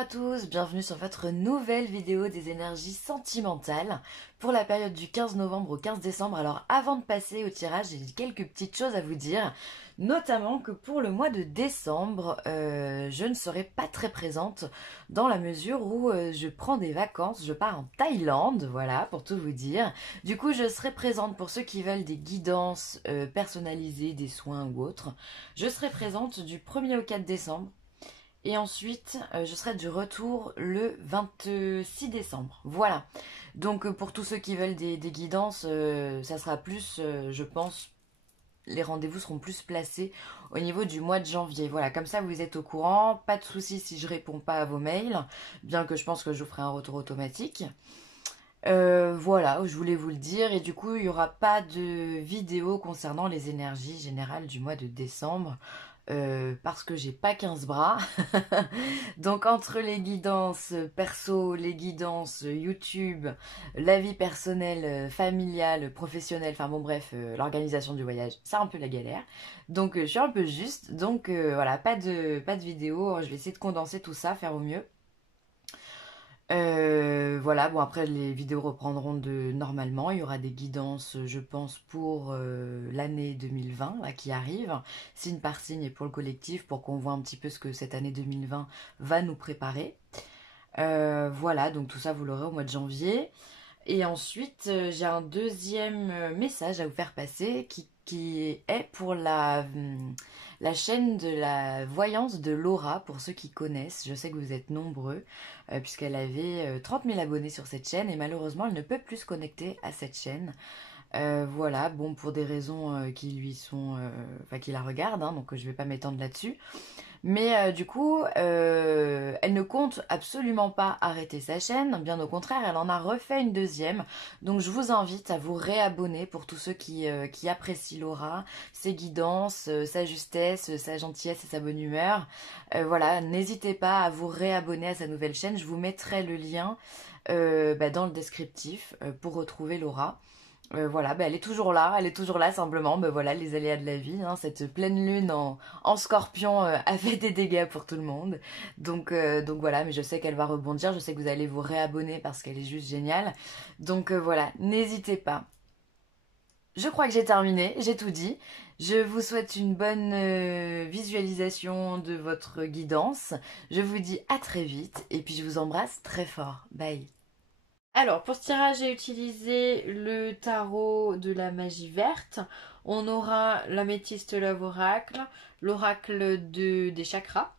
à tous, bienvenue sur votre nouvelle vidéo des énergies sentimentales pour la période du 15 novembre au 15 décembre. Alors avant de passer au tirage, j'ai quelques petites choses à vous dire, notamment que pour le mois de décembre, je ne serai pas très présente dans la mesure où je prends des vacances, je pars en Thaïlande, voilà, pour tout vous dire. Du coup, je serai présente pour ceux qui veulent des guidances personnalisées, des soins ou autres. Je serai présente du 1er au 4 décembre. Et ensuite, je serai de retour le 26 décembre. Voilà. Donc, pour tous ceux qui veulent des guidances, ça sera plus, je pense, les rendez-vous seront plus placés au niveau du mois de janvier. Voilà, comme ça, vous êtes au courant. Pas de souci si je réponds pas à vos mails, bien que je pense que je vous ferai un retour automatique. Voilà, je voulais vous le dire. Et du coup, il n'y aura pas de vidéo concernant les énergies générales du mois de décembre. Parce que j'ai pas 15 bras. Donc entre les guidances perso, les guidances YouTube, la vie personnelle, familiale, professionnelle, enfin bon bref, l'organisation du voyage, c'est un peu la galère. Donc je suis un peu juste. Donc voilà, pas de vidéo. Je vais essayer de condenser tout ça, faire au mieux. Voilà, bon après les vidéos reprendront normalement, il y aura des guidances je pense pour l'année 2020 là, qui arrive, signe par signe et pour le collectif pour qu'on voit un petit peu ce que cette année 2020 va nous préparer. Voilà, donc tout ça vous l'aurez au mois de janvier. Et ensuite j'ai un deuxième message à vous faire passer qui est pour la chaîne de la voyance de Laura, pour ceux qui connaissent. Je sais que vous êtes nombreux, puisqu'elle avait 30 000 abonnés sur cette chaîne, et malheureusement, elle ne peut plus se connecter à cette chaîne. Voilà, bon, pour des raisons qui lui sont... Enfin, qui la regardent, hein, donc je vais pas m'étendre là-dessus. Mais du coup, elle ne compte absolument pas arrêter sa chaîne, bien au contraire, elle en a refait une deuxième. Donc je vous invite à vous réabonner pour tous ceux qui apprécient Laura, ses guidances, sa justesse, sa gentillesse et sa bonne humeur. Voilà, n'hésitez pas à vous réabonner à sa nouvelle chaîne, je vous mettrai le lien dans le descriptif pour retrouver Laura. Voilà, elle est toujours là simplement, voilà, les aléas de la vie, hein, cette pleine lune en scorpion a fait des dégâts pour tout le monde, donc voilà, mais je sais qu'elle va rebondir, je sais que vous allez vous réabonner parce qu'elle est juste géniale, donc voilà, n'hésitez pas. Je crois que j'ai terminé, j'ai tout dit, je vous souhaite une bonne visualisation de votre guidance, je vous dis à très vite, et puis je vous embrasse très fort, bye. Alors, pour ce tirage, j'ai utilisé le tarot de la magie verte. On aura l'améthyste love oracle, l'oracle des chakras,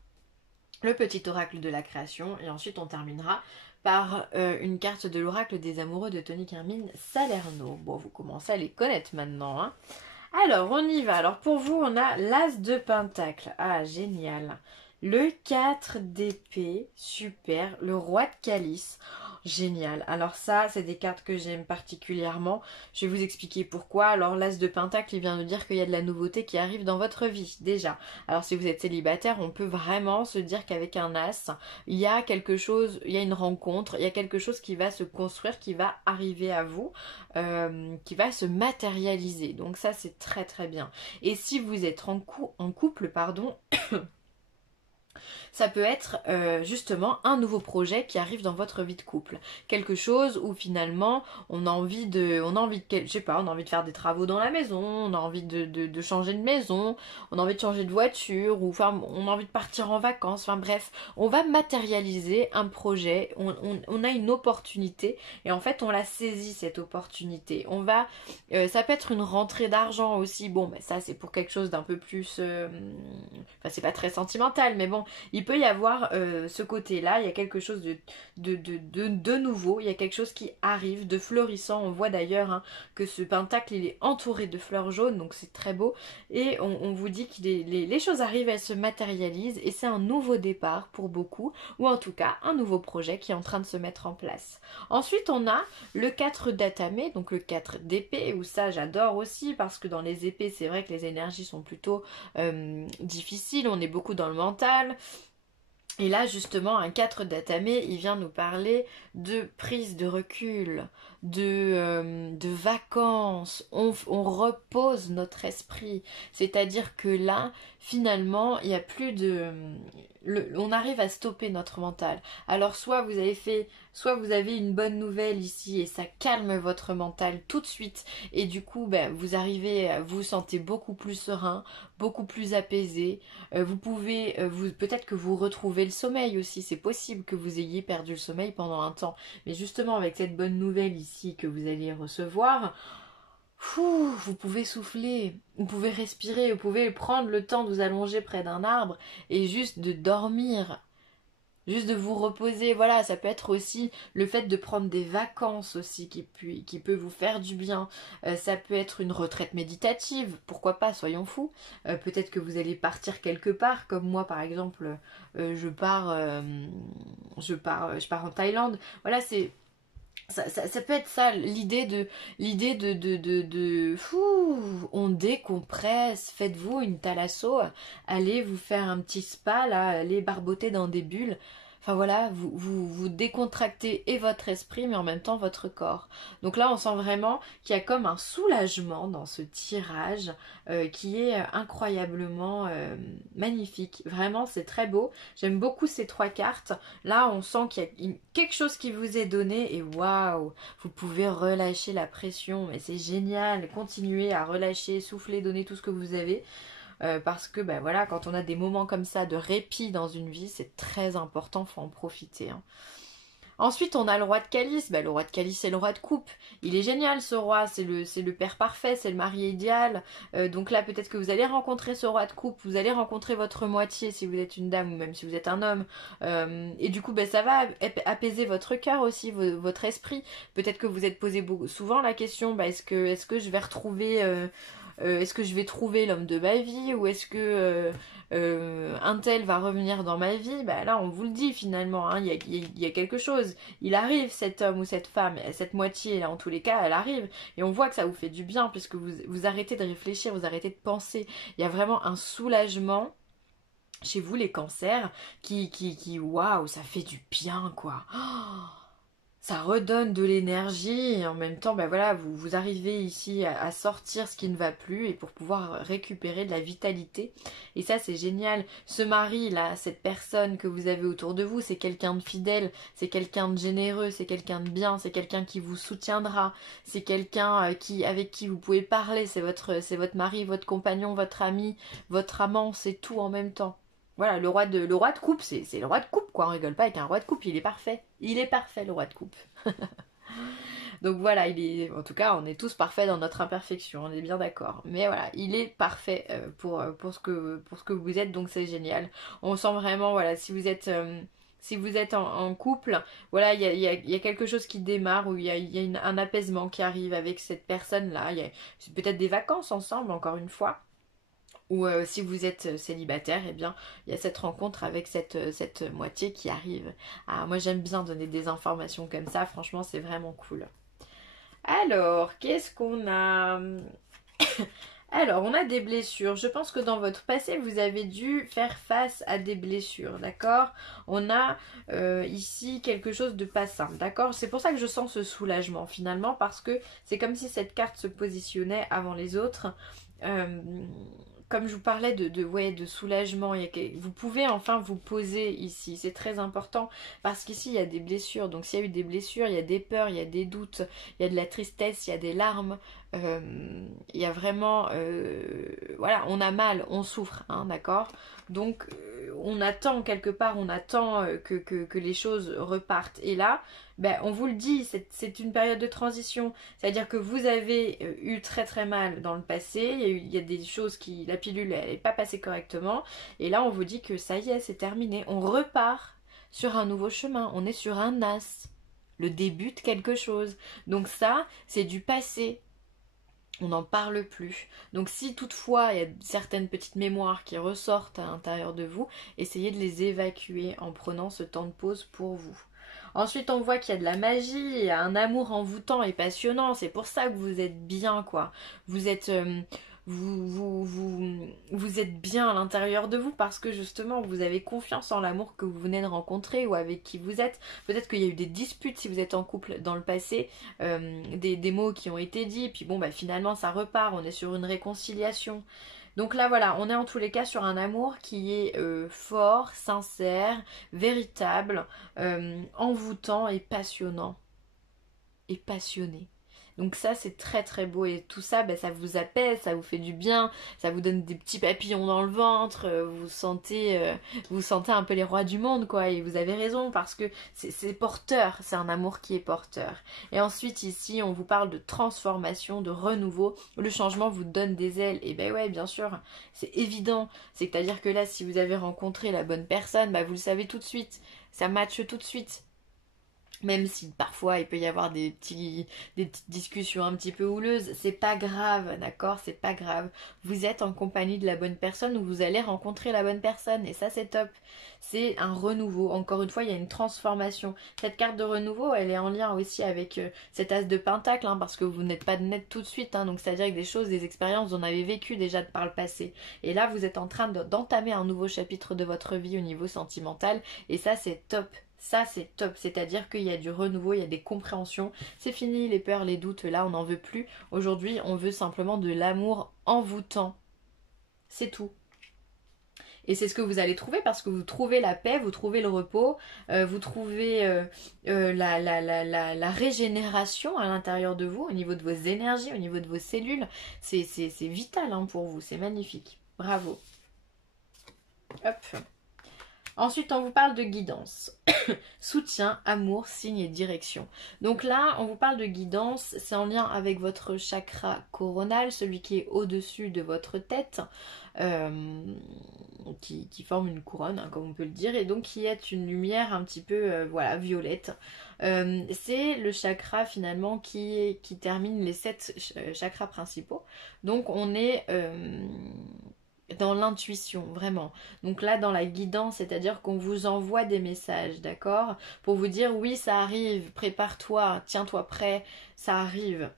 le petit oracle de la création, et ensuite on terminera par une carte de l'oracle des amoureux de Tony Carmine Salerno. Bon, vous commencez à les connaître maintenant, hein. Alors, on y va. Alors, pour vous, on a l'as de pentacle. Ah, génial. Le 4 d'épée, super. Le roi de calice. Génial. Alors ça, c'est des cartes que j'aime particulièrement. Je vais vous expliquer pourquoi. Alors l'as de pentacle, il vient de dire qu'il y a de la nouveauté qui arrive dans votre vie, déjà. Alors si vous êtes célibataire, on peut vraiment se dire qu'avec un as, il y a quelque chose, il y a une rencontre, il y a quelque chose qui va se construire, qui va arriver à vous, qui va se matérialiser. Donc ça, c'est très très bien. Et si vous êtes en couple, pardon... Ça peut être justement un nouveau projet qui arrive dans votre vie de couple. Quelque chose où finalement on a envie de je sais pas, on a envie de faire des travaux dans la maison, on a envie de changer de maison, on a envie de changer de voiture, ou enfin on a envie de partir en vacances, enfin bref, on va matérialiser un projet, on a une opportunité et en fait on la saisit cette opportunité. On va, ça peut être une rentrée d'argent aussi, bon mais ça c'est pour quelque chose d'un peu plus, enfin c'est pas très sentimental mais bon, il peut y avoir ce côté-là, il y a quelque chose de nouveau, il y a quelque chose qui arrive, de fleurissant. On voit d'ailleurs hein, que ce pentacle, il est entouré de fleurs jaunes, donc c'est très beau. Et on vous dit que les choses arrivent, elles se matérialisent, et c'est un nouveau départ pour beaucoup, ou en tout cas, un nouveau projet qui est en train de se mettre en place. Ensuite, on a le 4 d'Atame, donc le 4 d'épée, où ça, j'adore aussi, parce que dans les épées, c'est vrai que les énergies sont plutôt difficiles, on est beaucoup dans le mental. Et là, justement, un 4 d'Atame, il vient nous parler de prise de recul, de vacances. On repose notre esprit. C'est-à-dire que là, finalement, il n'y a plus de... on arrive à stopper notre mental. Alors soit vous avez une bonne nouvelle ici et ça calme votre mental tout de suite et du coup ben, vous arrivez, vous vous sentez beaucoup plus serein, beaucoup plus apaisé. Vous pouvez, peut-être que vous retrouvez le sommeil aussi, c'est possible que vous ayez perdu le sommeil pendant un temps. Mais justement avec cette bonne nouvelle ici que vous allez recevoir, vous pouvez souffler, vous pouvez respirer, vous pouvez prendre le temps de vous allonger près d'un arbre et juste de dormir, juste de vous reposer. Voilà, ça peut être aussi le fait de prendre des vacances aussi qui peut vous faire du bien. Ça peut être une retraite méditative, pourquoi pas, soyons fous. Peut-être que vous allez partir quelque part, comme moi par exemple, je pars en Thaïlande. Voilà, ça peut être ça, on décompresse, faites-vous une thalasso, allez vous faire un petit spa, là, allez barboter dans des bulles. Enfin voilà, vous décontractez et votre esprit, mais en même temps votre corps. Donc là, on sent vraiment qu'il y a comme un soulagement dans ce tirage qui est incroyablement magnifique. Vraiment, c'est très beau. J'aime beaucoup ces 3 cartes. Là, on sent qu'il y a quelque chose qui vous est donné et waouh, vous pouvez relâcher la pression. Mais c'est génial, continuez à relâcher, souffler, donner tout ce que vous avez. Parce que ben voilà, quand on a des moments comme ça de répit dans une vie, c'est très important, faut en profiter. Hein. Ensuite, on a le roi de calice. Ben, le roi de calice, c'est le roi de coupe. Il est génial, ce roi. C'est le père parfait, c'est le mari idéal. Donc là, peut-être que vous allez rencontrer ce roi de coupe. Vous allez rencontrer votre moitié si vous êtes une dame ou même si vous êtes un homme. Et du coup, ben, ça va apaiser votre cœur aussi, votre esprit. Peut-être que vous êtes posé souvent la question, ben, est-ce que je vais retrouver... est-ce que je vais trouver l'homme de ma vie ou est-ce que un tel va revenir dans ma vie? Bah là on vous le dit finalement, hein, il y a quelque chose. Il arrive cet homme ou cette femme, cette moitié là en tous les cas elle arrive et on voit que ça vous fait du bien puisque vous arrêtez de réfléchir, vous arrêtez de penser. Il y a vraiment un soulagement chez vous les cancers waouh ça fait du bien quoi. Oh, ça redonne de l'énergie et en même temps, ben voilà, vous arrivez ici à sortir ce qui ne va plus et pour pouvoir récupérer de la vitalité. Et ça, c'est génial. Ce mari-là, cette personne que vous avez autour de vous, c'est quelqu'un de fidèle, c'est quelqu'un de généreux, c'est quelqu'un de bien, c'est quelqu'un qui vous soutiendra, c'est quelqu'un avec qui vous pouvez parler, c'est votre mari, votre compagnon, votre ami, votre amant, c'est tout en même temps. Voilà, le roi de coupe, c'est le roi de coupe, quoi. On rigole pas avec un roi de coupe, il est parfait. Il est parfait, le roi de coupe. Donc voilà, en tout cas, on est tous parfaits dans notre imperfection, on est bien d'accord. Mais voilà, il est parfait pour ce que vous êtes, donc c'est génial. On sent vraiment, voilà, si vous êtes en couple, voilà, il y a quelque chose qui démarre, ou il y a un apaisement qui arrive avec cette personne-là. Il y a peut-être des vacances ensemble, encore une fois. Ou si vous êtes célibataire, eh bien, il y a cette rencontre avec cette moitié qui arrive. Ah, moi, j'aime bien donner des informations comme ça. Franchement, c'est vraiment cool. Alors, qu'est-ce qu'on a? Alors, on a des blessures. Je pense que dans votre passé, vous avez dû faire face à des blessures, d'accord? On a ici quelque chose de pas simple, d'accord? C'est pour ça que je sens ce soulagement, finalement, parce que c'est comme si cette carte se positionnait avant les autres. Euh, Comme je vous parlais de soulagement, vous pouvez enfin vous poser ici. C'est très important parce qu'ici, il y a des blessures. Donc, s'il y a eu des blessures, il y a des peurs, il y a des doutes, il y a de la tristesse, il y a des larmes. Il y a vraiment... voilà, on a mal, on souffre, hein, d'accord? Donc, on attend quelque part, on attend que les choses repartent. Et là, ben, on vous le dit, c'est une période de transition. C'est-à-dire que vous avez eu très très mal dans le passé, il y a des choses la pilule, elle n'est pas passée correctement. Et là, on vous dit que ça y est, c'est terminé. On repart sur un nouveau chemin, on est sur un as. Le début de quelque chose. Donc ça, c'est du passé. On n'en parle plus. Donc si toutefois il y a certaines petites mémoires qui ressortent à l'intérieur de vous, essayez de les évacuer en prenant ce temps de pause pour vous. Ensuite on voit qu'il y a de la magie, il y a un amour envoûtant et passionnant, c'est pour ça que vous êtes bien quoi. Vous êtes... vous êtes bien à l'intérieur de vous parce que justement vous avez confiance en l'amour que vous venez de rencontrer ou avec qui vous êtes. Peut-être qu'il y a eu des disputes si vous êtes en couple dans le passé, des mots qui ont été dits, puis bon bah finalement ça repart, on est sur une réconciliation. Donc là voilà, on est en tous les cas sur un amour qui est fort, sincère, véritable, envoûtant et passionnant. Et passionné. Donc ça c'est très très beau et tout ça ça vous apaise, ça vous fait du bien, ça vous donne des petits papillons dans le ventre, vous sentez un peu les rois du monde quoi et vous avez raison parce que c'est porteur, c'est un amour qui est porteur. Et ensuite ici on vous parle de transformation, de renouveau, le changement vous donne des ailes et ben ouais bien sûr c'est évident, c'est-à-dire que là si vous avez rencontré la bonne personne, vous le savez tout de suite, ça matche tout de suite. Même si parfois il peut y avoir des petites discussions un petit peu houleuses, c'est pas grave, d'accord? C'est pas grave. Vous êtes en compagnie de la bonne personne ou vous allez rencontrer la bonne personne et ça c'est top. C'est un renouveau. Encore une fois, il y a une transformation. Cette carte de renouveau, elle est en lien aussi avec cet as de pentacle, hein, parce que vous n'êtes pas net tout de suite, hein, donc c'est-à-dire que des choses, des expériences, vous en avez vécu déjà par le passé. Et là, vous êtes en train d'entamer un nouveau chapitre de votre vie au niveau sentimental et ça c'est top. Ça, c'est top. C'est-à-dire qu'il y a du renouveau, il y a des compréhensions. C'est fini les peurs, les doutes. Là, on n'en veut plus. Aujourd'hui, on veut simplement de l'amour envoûtant. C'est tout. Et c'est ce que vous allez trouver parce que vous trouvez la paix, vous trouvez le repos, vous trouvez la régénération à l'intérieur de vous, au niveau de vos énergies, au niveau de vos cellules. C'est vital hein, pour vous. C'est magnifique. Bravo. Hop. Ensuite, on vous parle de guidance. Soutien, amour, signe et direction. Donc là, on vous parle de guidance, c'est en lien avec votre chakra coronal, celui qui est au-dessus de votre tête, qui forme une couronne, hein, comme on peut le dire, et donc qui est une lumière un petit peu voilà, violette. C'est le chakra finalement qui termine les 7 chakras principaux. Donc on est dans l'intuition, vraiment. Donc là, dans la guidance, c'est-à-dire qu'on vous envoie des messages, d'accord? Pour vous dire, oui, ça arrive, prépare-toi, tiens-toi prêt, ça arrive.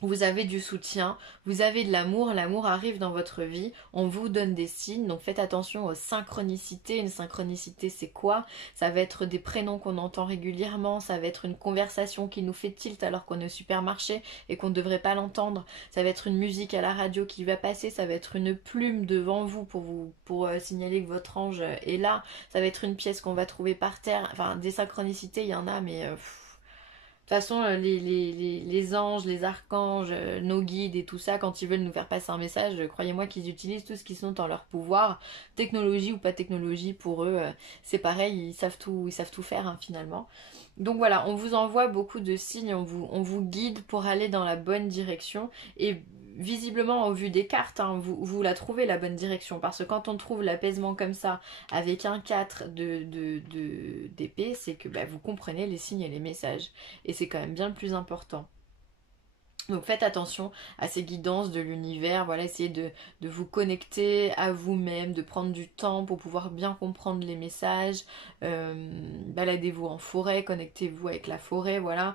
Vous avez du soutien, vous avez de l'amour, l'amour arrive dans votre vie, on vous donne des signes, donc faites attention aux synchronicités. Une synchronicité c'est quoi? Ça va être des prénoms qu'on entend régulièrement, ça va être une conversation qui nous fait tilt alors qu'on est au supermarché et qu'on ne devrait pas l'entendre, ça va être une musique à la radio qui va passer, ça va être une plume devant vous pour signaler que votre ange est là, ça va être une pièce qu'on va trouver par terre, enfin des synchronicités il y en a mais... de toute façon, les anges, les archanges, nos guides et tout ça, quand ils veulent nous faire passer un message, croyez-moi qu'ils utilisent tout ce qui sont en leur pouvoir, technologie ou pas technologie, pour eux, c'est pareil, ils savent tout faire hein, finalement. Donc voilà, on vous envoie beaucoup de signes, on vous guide pour aller dans la bonne direction et visiblement au vu des cartes, hein, vous la trouvez la bonne direction parce que quand on trouve l'apaisement comme ça avec un 4 d'épée, c'est que vous comprenez les signes et les messages et c'est quand même bien le plus important. Donc faites attention à ces guidances de l'univers, voilà, essayez de vous connecter à vous-même, de prendre du temps pour pouvoir bien comprendre les messages, baladez-vous en forêt, connectez-vous avec la forêt, voilà.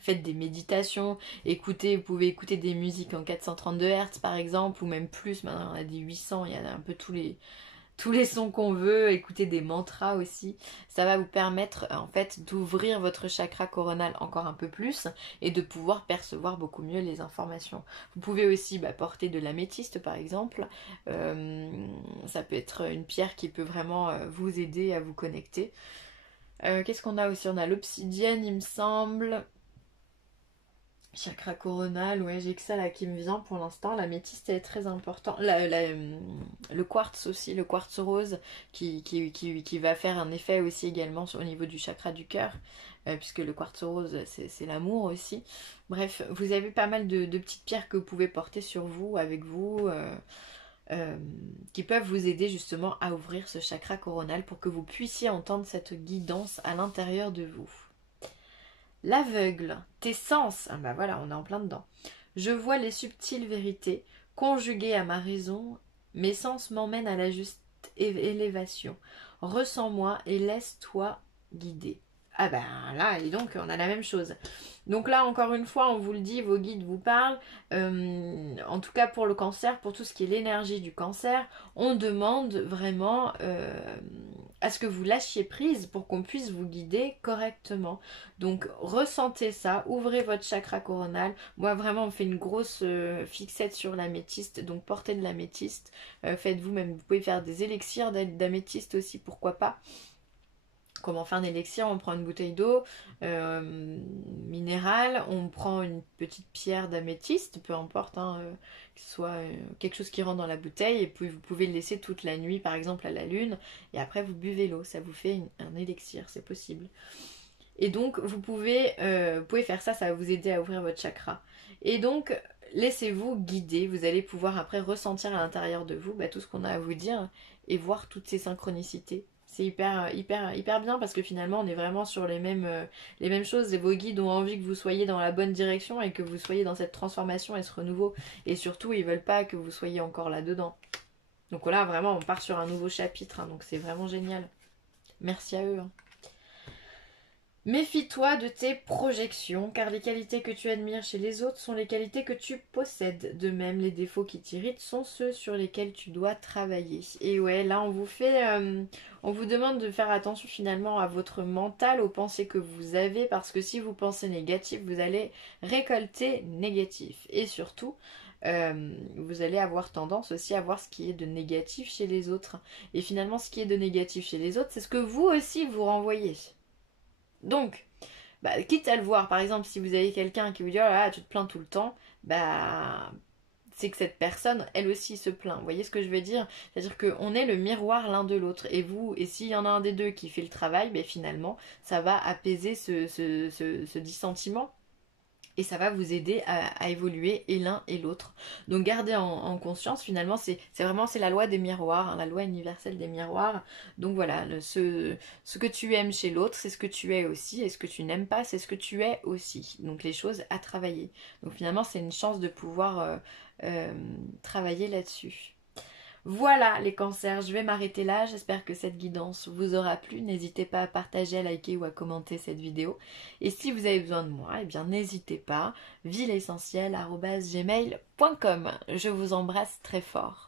Faites des méditations, écoutez, vous pouvez écouter des musiques en 432 Hz par exemple, ou même plus, maintenant on a des 800, il y a un peu tous les sons qu'on veut, écouter des mantras aussi. Ça va vous permettre en fait d'ouvrir votre chakra coronal encore un peu plus et de pouvoir percevoir beaucoup mieux les informations. Vous pouvez aussi porter de l'améthyste par exemple. Ça peut être une pierre qui peut vraiment vous aider à vous connecter. Qu'est-ce qu'on a aussi? On a l'obsidienne il me semble. Chakra coronal, ouais, j'ai que ça là qui me vient pour l'instant. L'améthyste est très important. Le quartz aussi, le quartz rose qui va faire un effet aussi également au niveau du chakra du cœur, puisque le quartz rose c'est l'amour aussi. Bref, vous avez pas mal de petites pierres que vous pouvez porter sur vous, avec vous, qui peuvent vous aider justement à ouvrir ce chakra coronal pour que vous puissiez entendre cette guidance à l'intérieur de vous. L'aveugle, tes sens, ah voilà, on est en plein dedans. Je vois les subtiles vérités, conjuguées à ma raison, mes sens m'emmènent à la juste élévation. Ressens-moi et laisse-toi guider. Ah là, et donc on a la même chose. Donc là, encore une fois, on vous le dit, vos guides vous parlent. En tout cas pour le cancer, pour tout ce qui est l'énergie du cancer, on demande vraiment à ce que vous lâchiez prise pour qu'on puisse vous guider correctement. Donc ressentez ça, ouvrez votre chakra coronal. Moi vraiment on fait une grosse fixette sur l'améthyste, donc portez de l'améthyste. Faites-vous même, vous pouvez faire des élixirs d'améthyste aussi, pourquoi pas. Comment faire un élixir? On prend une bouteille d'eau minérale, on prend une petite pierre d'améthyste, peu importe, hein, que ce soit quelque chose qui rentre dans la bouteille, et puis vous pouvez le laisser toute la nuit, par exemple à la lune, et après vous buvez l'eau, ça vous fait un élixir, c'est possible. Et donc vous pouvez faire ça, ça va vous aider à ouvrir votre chakra. Et donc laissez-vous guider, vous allez pouvoir après ressentir à l'intérieur de vous tout ce qu'on a à vous dire et voir toutes ces synchronicités. C'est hyper bien parce que finalement on est vraiment sur les mêmes choses et vos guides ont envie que vous soyez dans la bonne direction et que vous soyez dans cette transformation et ce renouveau. Et surtout ils veulent pas que vous soyez encore là-dedans. Donc là vraiment on part sur un nouveau chapitre, hein, donc c'est vraiment génial. Merci à eux. Hein. Méfie-toi de tes projections, car les qualités que tu admires chez les autres sont les qualités que tu possèdes. De même, les défauts qui t'irritent sont ceux sur lesquels tu dois travailler. Et ouais, là, on vous demande de faire attention finalement à votre mental, aux pensées que vous avez, parce que si vous pensez négatif, vous allez récolter négatif. Et surtout, vous allez avoir tendance aussi à voir ce qui est de négatif chez les autres. Et finalement, ce qui est de négatif chez les autres, c'est ce que vous aussi vous renvoyez. Donc, quitte à le voir, par exemple, si vous avez quelqu'un qui vous dit « Oh là là, tu te plains tout le temps », c'est que cette personne, elle aussi se plaint. Vous voyez ce que je veux dire? C'est-à-dire qu'on est le miroir l'un de l'autre. Et s'il y en a un des deux qui fait le travail, finalement, ça va apaiser ce dissentiment. Et ça va vous aider à évoluer et l'un et l'autre. Donc gardez en conscience, finalement, c'est la loi des miroirs, hein, la loi universelle des miroirs. Donc voilà, ce que tu aimes chez l'autre, c'est ce que tu es aussi. Et ce que tu n'aimes pas, c'est ce que tu es aussi. Donc les choses à travailler. Donc finalement, c'est une chance de pouvoir travailler là-dessus. Voilà les cancers, je vais m'arrêter là, j'espère que cette guidance vous aura plu, n'hésitez pas à partager, à liker ou à commenter cette vidéo. Et si vous avez besoin de moi, n'hésitez pas, vielessentielle@gmail.com. Je vous embrasse très fort.